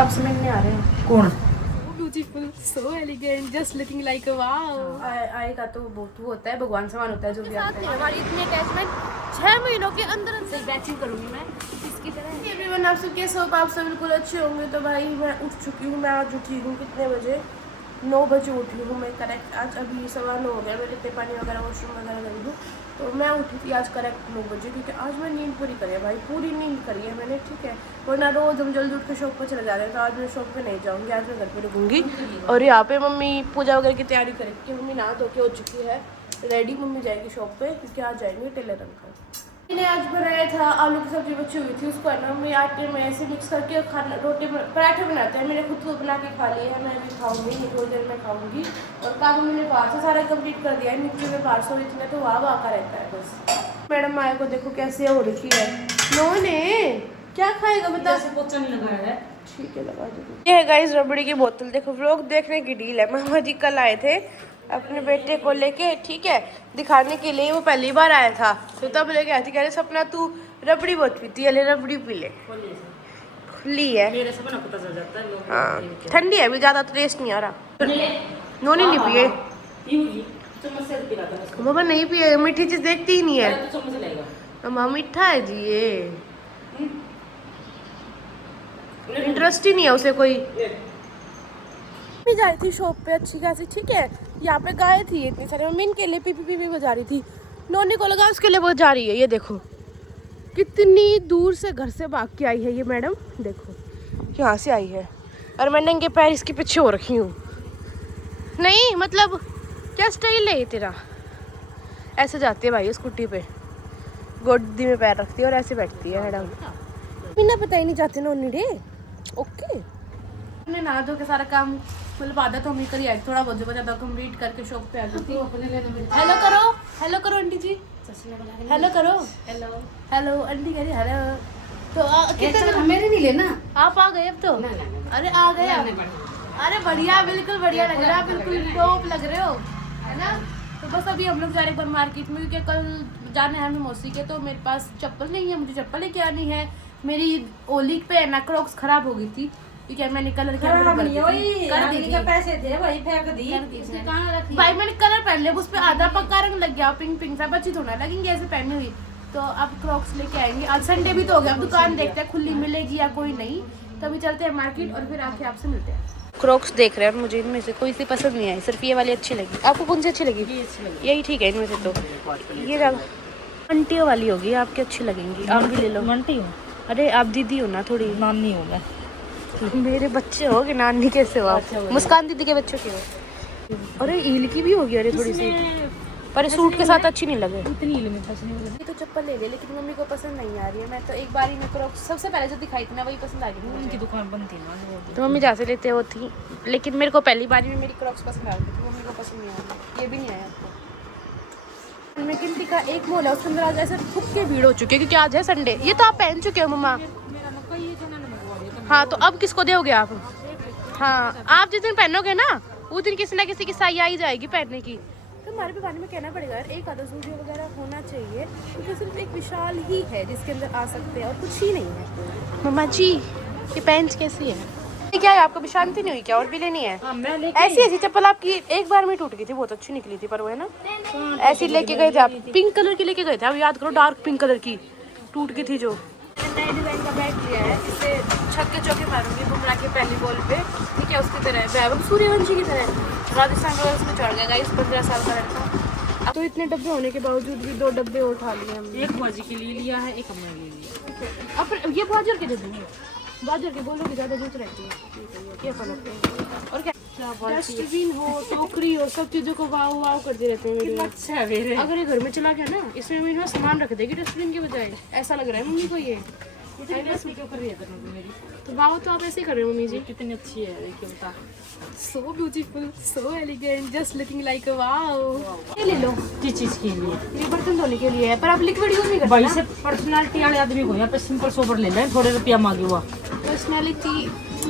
अब समझ नहीं आ रहे हैं कौन? Beautiful so elegant just looking like a wow. आएगा तो बहुत वो होता है, भगवान समान होता है जो भी आता है। हमारी इतनी अटैचमेंट 6 महीनों के अंदर से मैचिंग करूंगी मैं इसकी तरह। एवरीवन, आप सब कैसे हो? आप सब बिल्कुल अच्छे होंगे। तो भाई मैं उठ चुकी हूँ। मैं आज उठी हूँ कितने बजे? 9 बजे उठी हूँ मैं करेक्ट। आज अभी 9:15 हो गया। मैं इतने पानी वगैरह वॉशरूम वगैरह करी हूँ। तो मैं उठी थी आज करेक्ट 9 बजे, क्योंकि आज मैं नींद पूरी करी है भाई, पूरी नींद करी है मैंने, ठीक है। वरना रोज हम जल्दी उठ के शॉप पर चले जाते हैं, तो आज मैं शॉप पे नहीं जाऊँगी, आज मैं घर पे रुकूँगी। और यहाँ पे मम्मी पूजा वगैरह की तैयारी करेगी। मम्मी नहा धो के हो चुकी है रेडी। मम्मी जाएगी शॉप पे, क्योंकि आज जाएंगे टेलर अंकल। मैंने आज बनाया था आलू की सब्जी बची हुई थी, उसको है ना मैं आटे में ऐसे मिक्स करके खाना रोटी पराठे बनाते हैं। मैंने खुद बना के खा लिए है, मैं भी खाऊंगी, थोड़ी देर में खाऊंगी। और काम मैंने बाहर से सारा कंप्लीट कर दिया है। नीचे में बाहर सो इतना तो वहाँ का रहता है बस। मैडम माया को देखो कैसे हो रखी है। नो ने क्या खाएगा बता? पोछा नहीं लगाया है। ठीक है, लगा दो। ये है गाइस रबड़ी की बोतल। देखो व्लॉग देखने की डील है। मामा जी कल आए थे अपने बेटे को लेके, ठीक है, दिखाने के लिए। वो पहली बार आया था तो तब लेके आई थी। कह रहे सपना तू रबड़ी बहुत पीती है, ले रबड़ी पी ले। खुली है, मेरे से बना पता चल जाता है लोग। हाँ ठंडी है, अभी ज़्यादा तो टेस्ट नहीं आ रहा। नोनी नहीं पिए चम्मच से पिला दो। मामा, नहीं पिए, मीठी चीज़ देखती ही नहीं है। तो चम्मच से लेगा। मामा मीठा है जी, ये इंटरेस्ट ही नहीं है उसे कोई। मैं जा रही थी शॉप पे अच्छी खासी, ठीक है। यहाँ पे गाय थी इतनी सारी, मम्मी इनके लिए पी पी बजा रही थी। नोनी को लगा उसके लिए वो जा रही है। ये देखो कितनी दूर से घर से भाग के आई है ये मैडम, देखो यहाँ से आई है। और मैंने इनके पैर इसके पीछे हो रखी हूँ। नहीं मतलब क्या स्टाइल है ये तेरा? ऐसे जाती है भाई स्कूटी पे, गोदी में पैर रखती है और ऐसे बैठती है मैडम। बिना पता ही नहीं जाते नोनी रे। ओके, हमने नहा धो के सारा काम मतलब आधा तो हम ही करी है, थोड़ा बहुत जो बचा था कंप्लीट करके शॉप पे आ गई थी। हेलो करो, हेलो करो आंटी जी, हेलो करो, हेलो हेलो आंटी कह रही हेलो। तो कितने मेरे नहीं लेना। आप आ गए अब तो? अरे आ गए आप। अरे बढ़िया, बिल्कुल बढ़िया लग रहा है, बिल्कुल टॉप लग रहे हो, है ना। तो बस अभी हम लोग जा रहे हैं मार्केट में, क्योंकि कल जाना है हमें मौसी के। तो मेरे पास चप्पल नहीं है, मुझे चप्पल लेके आनी है। मेरी ओली पे ना क्रॉक्स खराब हो गई थी, ठीक है। मैंने कलर किया पैसे दे भाई, फेंक दी। भाई मैंने कलर पहन लिया, उस पर आधा पक्का रंग लग गया, पिंक पिंक सा, बच्ची थोड़ा लगेंगे ऐसे पहनी हुई। तो अब क्रॉक्स लेके आएंगे। आज संडे भी तो हो गया, अब दुकान देखते हैं खुली मिलेगी या कोई नहीं। तो अभी चलते हैं मार्केट और फिर आके आपसे मिलते हैं। क्रॉक्स देख रहे हैं, मुझे इनमें से कोई सी पसंद नहीं आई, सिर्फ ये वाली अच्छी लगी। आपको कौन सी अच्छी लगी? यही ठीक है इनमें से। तो ये आंटियों वाली होगी, आपकी अच्छी लगेंगी, आप भी ले लो। आंटी हूँ? अरे आप दीदी हो ना, थोड़ी नानी हूँ मैं। मेरे बच्चे हो कि नानी कैसे हो आप? मुस्कान दीदी के बच्चों की हो। अरे ईल की भी होगी, अरे थोड़ी सी, पर सूट के साथ अच्छी नहीं लगे। इतनी ईल में पसंद नहीं लगी। तो चप्पल ले ले, लेकिन मम्मी को पसंद नहीं आ रही है। मैं तो एक बार ही में क्रॉक्स सबसे पहले जो दिखाई थी ना वही पसंद आ गई थी। उनकी दुकान बंद थी ना, तो मम्मी जहाँ से लेते वो थी, लेकिन मेरे को पहली बार में मेरी क्रॉक्स पसंद आ गई थी, मम्मी को पसंद नहीं आ रही। ये भी नहीं आया आपको? मैं गिनती का एक मॉल है, उसके अंदर आज ऐसे थुक के भीड़ हो चुकी है, क्योंकि आज है संडे। ये तो आप पहन चुके हो मम्मा। हाँ तो अब किसको दोगे आप? हाँ आप जिस दिन पहनोगे ना उस दिन किसी ना किसी की साई आ ही जाएगी पहनने की। तो हमारे भी बारे में कहना पड़ेगा यार, एक आधा स्टूडियो वगैरह होना चाहिए, क्योंकि सिर्फ एक विशाल ही है जिसके अंदर आ सकते हैं और कुछ ही नहीं है। मम्मा जी ये पैंट कैसी है? ये क्या है, आपको भी शांति नहीं हुई क्या? और भी लेनी है? ऐसी ऐसी चप्पल आपकी एक बार में टूट गई थी, बहुत अच्छी निकली थी, पर वो है ना ऐसी लेके गए थे आप, पिंक कलर की लेके गए थे आप, याद करो, डार्क पिंक कलर की टूट गई थी जो। नए डिजाइन का बैग लिया है, इससे छक्के चौके मारूंगी बुमराह के पहली बॉल पे, ठीक है। उसकी तरह वैभव सूर्यवंशी की तरह राजस्थान रॉयल्स में चढ़ गया इस 15 साल का लड़का। तो इतने डब्बे होने के बावजूद भी 2 डब्बे और खा लिए हमने। एक भाजी के लिए लिया है, एक हमने ले लिया। अब ये बाजर के दे दूँगी, बाजर के बोलो कि ज़्यादा जूत रहती है, ये फल और क्या। डस्टबिन हो, टोकरी हो, सब चीज़ों को वाव वाव करते रहते हैं मेरे। अच्छा है मेरे। अगर ये घर में चला गया ना, इसमें मम्मी सामान रख देगी डस्टबिन के बजाय, ऐसा लग रहा है मम्मी को ये। तो वाव तो आप ऐसे ही कर रहे हो मम्मी जी। कितनी अच्छी है, देखिए बता। So beautiful, so elegant, just looking like a wow. ये ले लो, किस चीज के लिए? ये बर्तन धोने के लिए है, पर आप लिक्विड यूज नहीं करते भाई ना। से पर्सनालिटी वाले आदमी को यहाँ पे सिंपल सोबर ले लें, थोड़े रुपया मांगे हुआ पर्सनालिटी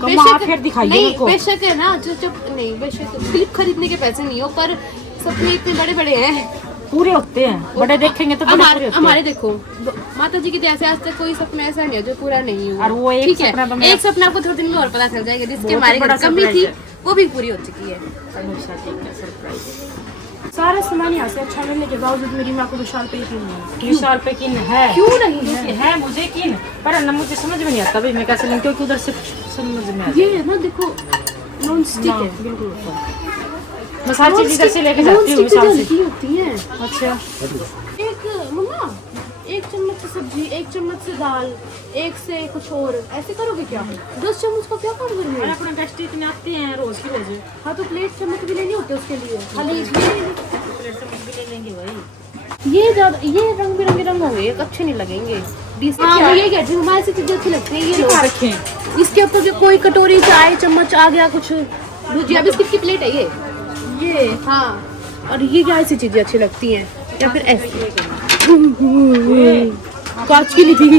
कमा फिर दिखाइए नहीं, उनको। बेशक है ना, जो नहीं बेशक क्लिप खरीदने के पैसे नहीं हो, पर सपने इतने बड़े बड़े हैं पूरे होते हैं, बड़े देखेंगे तो बड़े पूरे होते हैं। हमारे देखो माता जी के तो ऐसे आज तक कोई सपना ऐसा नहीं है जो पूरा नहीं हुआ। और वो एक ठीक है, सपना तो मैं- एक सपना आपको थोड़े दिन में और पता चल जाएगा जिसके बहुत हमारे बड़ा घर कमी surprise थी है। वो भी पूरी हो चुकी है। अनुषा जी का सरप्राइज। सारा सामान यहाँ से अच्छा मिलने के बावजूद मेरी माँ को विशाल पे यकीन नहीं है। विशाल पे किन है, क्यों नहीं है? क्योंकि है मुझे किन, पर ना मुझे समझ में नहीं आता भाई मैं कैसे लूं, क्योंकि उधर से समझ में आता ये ना देखो नॉन स्टिक है बिल्कुल। मैं सारी चीज इधर से लेके जाती हूँ विशाल से। होती है। अच्छा एक मम्मा एक चम्मच से सब्जी, एक चम्मच से दाल, एक से कुछ और ऐसे करोगे क्या? 10 चम्मच का क्या काम करोगे? अरे अपने गेस्ट इतने आते हैं रोज की रोज, हाँ तो प्लेट चम्मच भी लेनी होती है उसके लिए, खाली इसलिए प्लेट से भी ले लेंगे भाई। ये ज्यादा ये रंग बिरंगे रंग होंगे, ये अच्छे नहीं लगेंगे। हाँ मैं ये कहती हूँ हमारे से चीजें अच्छी लगती है। ये लोग रखें इसके ऊपर जो कोई कटोरी चाय चम्मच आ गया, कुछ भुजिया बिस्किट की प्लेट है ये हाँ। और ये क्या ऐसी चीजें अच्छी लगती हैं या फिर ऐसी कांच की नहीं थी।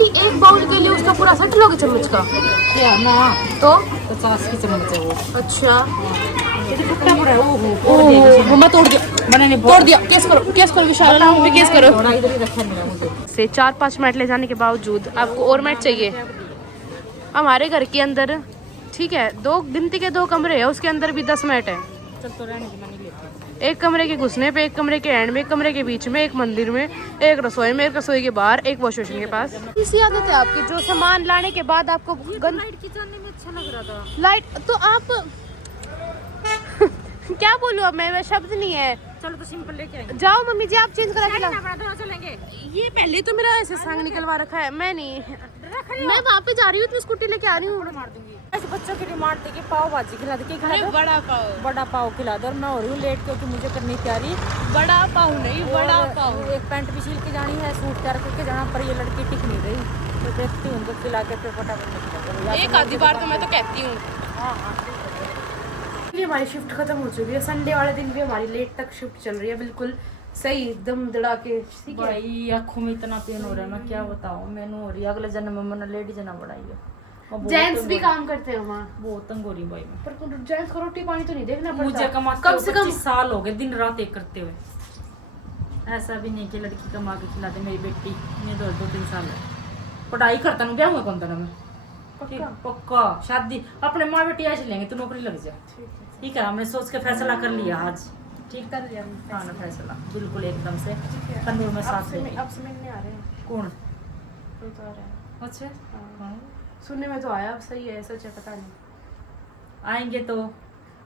एक बाउल के लिए उसका पूरा सेट लोगे चम्मच का क्या ना तो 50 की चम्मच है वो। अच्छा ये तो कितना बड़ा है वो मम्मा तोड़ दिया, मैंने तोड़ दिया। केस करो विशाल मम्मी केस करो। थोड़ा इधर ही रखा मेरा मुझे से 4-5 मैट ले जाने के बावजूद आपको और मैट चाहिए। हमारे घर के अंदर ठीक है 2 गिनती के 2 कमरे हैं, उसके अंदर भी 10 मैट है। चल तो रहने की मैंने लेता एक कमरे के घुसने पे, एक कमरे के एंड में, एक कमरे के बीच में, एक मंदिर में, एक रसोई में, एक रसोई के बाहर, एक वॉश बेसिन के पास। इसी आदत है आपकी जो सामान लाने के बाद आपको लाइट की जाने में अच्छा लग रहा था। लाइट तो आप क्या बोलूं अब मैं शब्द नहीं है। चलो तो सिंपल लेके आएंगे। जाओ मम्मी जी आप चेंज करा के लाओ। दोनों चलेंगे। ये पहले तो मेरा ऐसे संग निकलवा रखा है, मैं नहीं, मैं वहाँ पे जा रही हूँ तो स्कूटी लेके आ रही हूँ। मार दूंगी ऐसे बच्चों की डिमांड थी कि पाव भाजी खिला दे, खिला दो बड़ा पाव खिला दो। और मैं हो रही हूँ लेट क्योंकि मुझे करनी तैयारी। बड़ा पाव नहीं बड़ा पाव। एक पैंट भी सिल के जानी है, सूट तैयार करके जाना, पर ये लड़की टिक नहीं गई तो देखती हूँ उनको खिला के फिर फटाफट एक आधी बार तो मैं तो कहती हूँ। ये हमारी शिफ्ट खत्म हो चुकी है, संडे वाले दिन भी हमारी लेट तक शिफ्ट चल रही है, बिल्कुल सही एकदम दड़ा के। ठीक है भाई आँखों में इतना पेन हो रहा है ना क्या बताऊँ। मैंने हो रही है अगले जन्म में मैंने लेडी जना बनाई है। जेंट्स भी काम करते हैं वहाँ, बहुत तंग हो रही भाई मैं। पर जेंट्स को रोटी पानी तो नहीं देखना पड़ता। मुझे कम से कम 25 साल हो गए दिन रात एक करते हुए। ऐसा भी नहीं कि लड़की कमा के खिला दे। मेरी बेटी ने 2-3 साल है पढ़ाई करता हूँ, क्या हुआ कौन था मैं पक्का शादी अपने माँ बेटी ऐसे लेंगे तो नौकरी लग जाए। ठीक है हमने सोच के फैसला कर लिया आज। ठीक कर लिया हाँ ना फैसला बिल्कुल एकदम से तंदूर में साथ में। अब से मिलने आ रहे हैं, कौन कोई तो आ रहा है। अच्छा हाँ। सुनने में तो आया, अब सही है सच है पता नहीं। आएंगे तो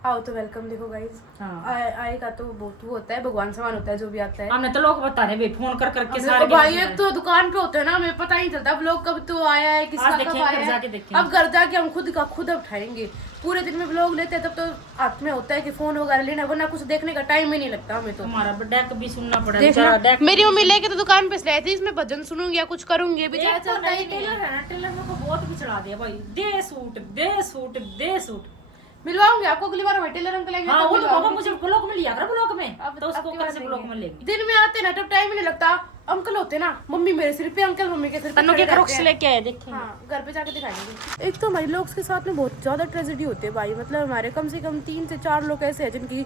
आओ तो वेलकम। देखो गाइस हाँ आएगा तो बहुत वो होता है, भगवान समान होता है जो भी आता है। हमने तो लोग बता रहे भाई फोन कर करके तो सारे भाई एक तो दुकान पे होते हैं ना, हमें पता ही नहीं चलता अब लोग कब तो आया है किसका आज कब देखेंगे, आया घर है। जाके देखेंगे। अब घर जाके हम खुद का खुद उठाएंगे। पूरे दिन में व्लॉग लेते हैं तब तो हाथ में होता है कि फोन वगैरह लेना, वरना कुछ देखने का टाइम ही नहीं लगता हमें तो। हमारा डेक भी सुनना पड़ा देखना, डेक मेरी मम्मी लेके तो दुकान पे से थी, इसमें भजन सुनूंगी या कुछ करूंगी अभी एक तो चलता ही नहीं नहीं। टेलर है ना, टेलर मेरे को बहुत भी चढ़ा दिया भाई। दे सूट दे सूट दे सूट। मिलवाऊंगी आपको अगली बार, टेलर अंकल आएंगे हाँ तब वो तो मिलवाऊंगी। बाबा मुझे ब्लॉक में लिया कर ब्लॉक में। अब तो उसको अब कैसे ब्लॉक में लेंगे। दिन में आते ना तब टाइम ही नहीं लगता। अंकल होते ना, मम्मी मेरे सिर पे, अंकल मम्मी के सिर पे खड़े रहते हैं। लेके आए देखें। हाँ घर पे जाके दिखाएंगे। एक तो हमारे लोग के साथ में बहुत ज्यादा ट्रेजेडी होती है भाई, मतलब हमारे कम से कम 3 से 4 लोग ऐसे हैं जिनकी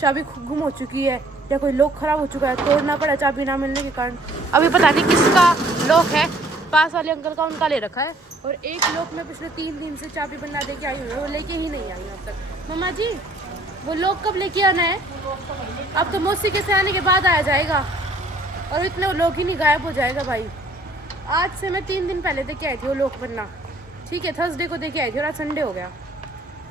चाबी गुम हो चुकी है या कोई लॉक खराब हो चुका है, तोड़ना पड़ा चाबी ना मिलने के कारण। अभी पता नहीं किसका लॉक है, पास वाले अंकल का उनका ले रखा है। और एक लोग में पिछले 3 दिन से चाबी बनवा दे के आई हुई है, वो लेके ही नहीं आई अब तक। मम्मा जी वो लोग कब लेके आना है? अब तो मौसी के से आने के बाद आया जाएगा, और इतने लोग ही नहीं गायब हो जाएगा भाई। आज से मैं 3 दिन पहले देके आई थी वो लोग बनना, ठीक है थर्सडे को देके आई थी और आज संडे हो गया।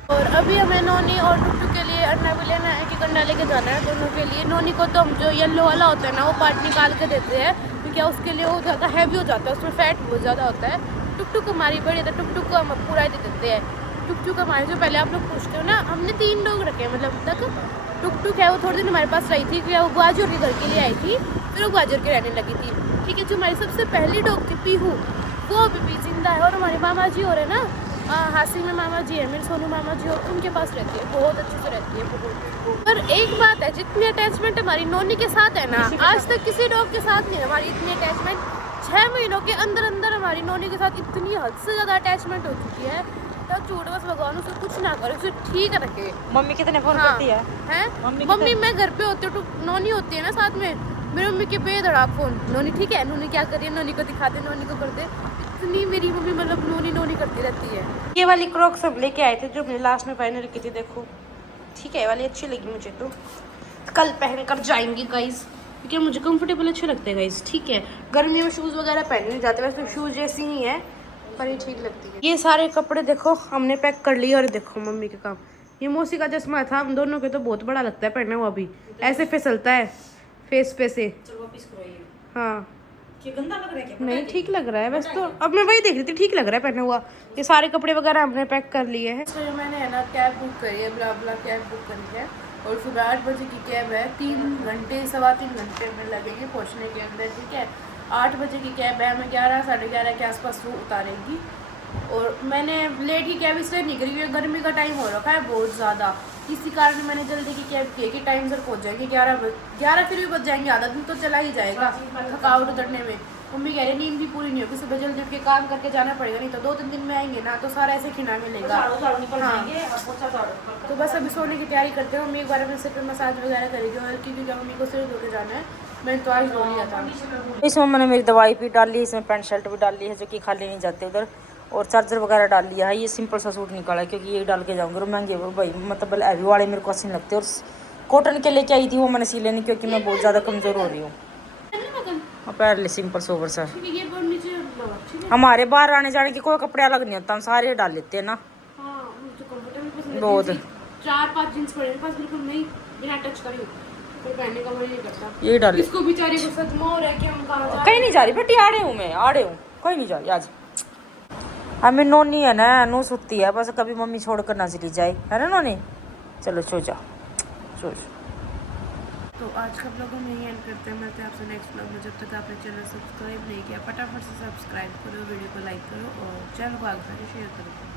और अभी हमें नोनी और टुट्टू के लिए अन्ना भी लेना है कि गन्ना लेके जाना है दोनों के लिए। नोनी को तो हम जो येलो वाला होता है ना वो पार्ट निकाल के देते हैं क्योंकि उसके लिए वो ज़्यादा हैवी हो जाता है, उसमें फैट बहुत ज़्यादा होता है। टुकटुक हमारी बड़ी है तो टुकटुक को हम पूरा ही दे देते हैं। टुकटुक हमारे जो पहले आप लोग पूछते हो ना, हमने 3 लोग रखे हैं मतलब अब तक। टुकटुक है वो थोड़े दिन हमारे पास रही थी क्योंकि वो ग्वाजूर के घर के लिए आई थी, फिर वो ग्वाजूर के रहने लगी थी। ठीक है जो हमारी सबसे पहली डॉग थी पीहू, वो अभी भी जिंदा है। और हमारे मामा जी हो रहे ना, हासी में मामा जी है, मेरे सोनू मामा जी, और उनके पास रहती है, बहुत अच्छे से रहती है बहुत। पर एक बात है, जितनी अटैचमेंट हमारी नोनी के साथ है ना, आज तक किसी डॉग के साथ नहीं है हमारी इतनी अटैचमेंट। 6 महीनों के अंदर अंदर हमारी नोनी के साथ इतनी हद से ज़्यादा अटैचमेंट हो चुकी है। झूठा झूठ, बस भगवान उसे कुछ ना करे, उसे ठीक रखे। मम्मी कितने फोन हाँ। करती है? हैं मम्मी मैं घर पे होती हूँ तो नोनी होती है ना साथ में, मेरी मम्मी के बेधड़ाक फोन, नोनी ठीक है, नोनी क्या कर रही है, नोनी को दिखा दे, नोनी को कर दे, इतनी मेरी मम्मी मतलब नोनी नोनी करती रहती है। ये वाली क्रॉक्स हम लेके आए थे जो हमने लास्ट में फाइनल की थी, देखो ठीक है, ये वाली अच्छी लगी मुझे, तो कल पहन कर जाएंगी गाइज, क्योंकि मुझे कंफर्टेबल अच्छे लगते हैं गाइज। ठीक है, गर्मियों में शूज़ वगैरह पहन नहीं जाते, वैसे तो शूज़ जैसी ही है पर ये ठीक लगती है। ये सारे कपड़े देखो हमने पैक कर लिए, और देखो मम्मी के काम, ये मौसी का चश्मा था हम दोनों के, तो बहुत बड़ा लगता है पहना हुआ, अभी ऐसे फिसलता है फेस पे से। हाँ गंदा लग रहा है क्या? नहीं ठीक लग रहा है वैसे तो, अब मैं वही देख रही थी, ठीक लग रहा है पहना हुआ। ये सारे कपड़े वगैरह हमने पैक कर लिए हैं। तो मैंने है ना कैब बुक करी है, ब्ला कैब बुक करी है, और सुबह 8 बजे की कैब है, 3 घंटे 3.25 घंटे में लगेंगे पहुंचने के अंदर। ठीक है, 8 बजे की कैब है, हमें 11 साढ़े 11 के आसपास वो उतारेगी। और मैंने लेट की कैब इसलिए नहीं करी, गर्मी का टाइम हो रखा है बहुत ज़्यादा, इसी कारण मैंने जल्दी की कैब की कि टाइम से पहुंच जाएंगे। 11 फिर भी बच जाएंगे, आधा दिन तो चला ही जाएगा थकावट उतरने में। मम्मी कह रही नींद भी पूरी नहीं होगी, सुबह जल्दी उठ के काम करके जाना पड़ेगा, नहीं तो 2-3 दिन में आएंगे ना तो सारा ऐसे खिना मिलेगा। तो बस अभी सोने की तैयारी करते हैं। मम्मी एक बार अपने सिर पर मसाज वगैरह करेगी, और क्योंकि जब मम्मी को सिर धो के जाना है, मैंने तो आज धो लिया था। इसमें मैंने मेरी दवाई भी डाली है, इसमें पैंट शर्ट भी डाली है जो कि खाली नहीं जाते उधर, और चार्जर वगैरह डाल लिया है। ये सिंपल सा सूट निकाला है क्योंकि ये डाल के जाऊँगी, और महंगे वो भाई मतलब हैवी वाले मेरे को अच्छे नहीं लगते। और कॉटन के लेके आई थी वो मैंने सिले नहीं क्योंकि मैं बहुत ज़्यादा कमज़ोर हो रही हूँ। पैर ले सिंपल सोबर सा, हमारे बाहर आने जाने की कोई कपड़े अलग नहीं होता, हम सारे डाल लेते हैं ना। बहुत 4-5 जींस पड़े पास बिल्कुल नहीं, बिना टच करे फिर पहनने का मन नहीं करता। ये डाल इसको बेचारे को सदमा हो रहा है कि हम कहाँ जा कहीं नहीं जा रही बेटी, आड़े हूँ मैं, आड़े हूँ, कहीं नहीं जा रही आज। हमें नोनी है ना, नू सुती है, बस कभी मम्मी छोड़ कर ना चली जाए, है ना नोनी? चलो सो जा, सो जा। तो आज का ब्लॉग हम यही एंड करते हैं, मिलते हैं आपसे नेक्स्ट ब्लॉग में। जब तक आपने चैनल सब्सक्राइब नहीं किया फटाफट से सब्सक्राइब करो, वीडियो को लाइक करो और चैनल को आगे शेयर करो।